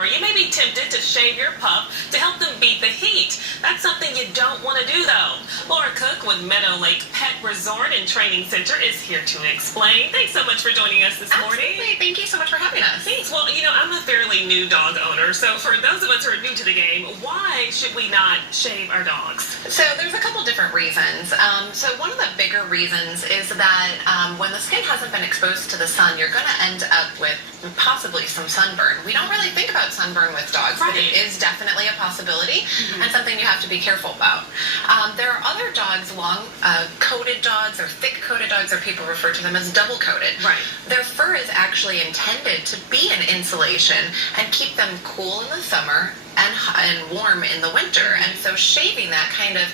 Or you may be tempted to shave your pup to help them beat the heat. That's something you don't want to do, though. Laura Cook with Meadowlake Pet Resort and Training Center is here to explain. Thanks so much for joining us this morning. Absolutely. Thank you so much for having us. Thanks. Well, I'm a fairly new dog owner, so for those of us who are new to the game, why should we not shave our dogs? So there's a couple different reasons. So one of the bigger reasons is that when the skin hasn't been exposed to the sun, you're going to end up with possibly some sunburn. We don't really think about sunburn with dogs, but it is definitely a possibility and something you have to be careful about. There are other dogs, long-coated dogs or thick-coated dogs, or people refer to them as double-coated. Right. Their fur is actually intended to be an insulation and keep them cool in the summer and warm in the winter. And so shaving that kind of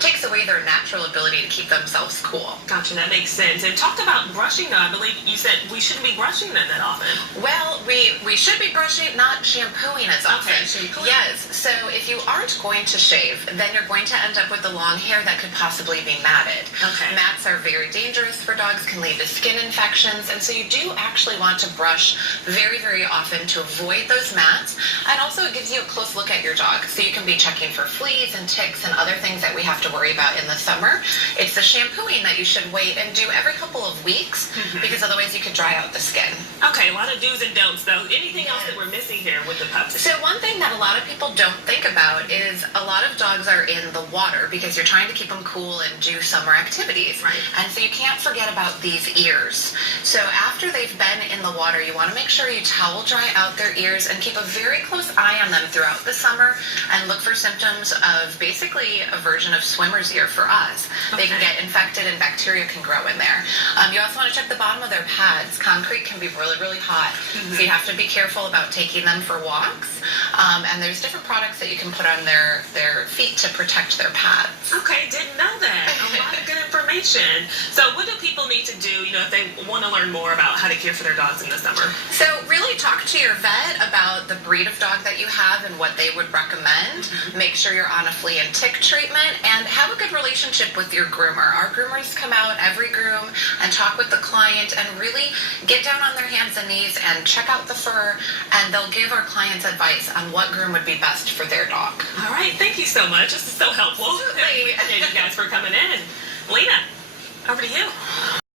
takes away their natural ability to keep themselves cool. Gotcha, that makes sense. And talk about brushing, though. I believe you said we shouldn't be brushing them that often. Well, we should be brushing, not shampooing as often. Okay, shampooing. Yes, so if you aren't going to shave, then you're going to end up with the long hair that could possibly be matted. Okay. Mats are very dangerous for dogs, can lead to skin infections, and so you do actually want to brush very, very often to avoid those mats. And also it gives you a close look at your dog, so you can be checking for fleas and ticks and other things that we have to worry about in the summer. It's the shampooing that you should wait and do every couple of weeks, because otherwise you could dry out the skin. Okay, a lot of do's and don'ts, though. Anything else that we're missing here with the pups? So one thing that a lot of people don't think about is a lot of dogs are in the water because you're trying to keep them cool and do summer activities. Right. And so you can't forget about these ears. So after they've been in the water, you want to make sure you towel dry out their ears and keep a very close eye on them throughout the summer and look for symptoms of basically a version of swimmer's ear for us. They can get infected and bacteria can grow in there. You also want to check the bottom of their pads. Concrete can be really, really hot. So you have to be careful about taking them for walks. And there's different products that you can put on their feet to protect their pads. Okay, didn't know that. A lot of good information. So what do people need to do, if they want to learn more about how to care for their dogs in the summer? So really talk to your vet about the breed of dog that you have and what they would recommend. Make sure you're on a flea and tick treatment and have a good relationship with your groomer. Our groomers come out every groom and talk with the client and really get down on their hands and knees and check out the fur, and they'll give our clients advice on what groom would be best for their dog. All right, thank you so much. This is so helpful. Absolutely. Thank you guys for coming in. Lena, over to you.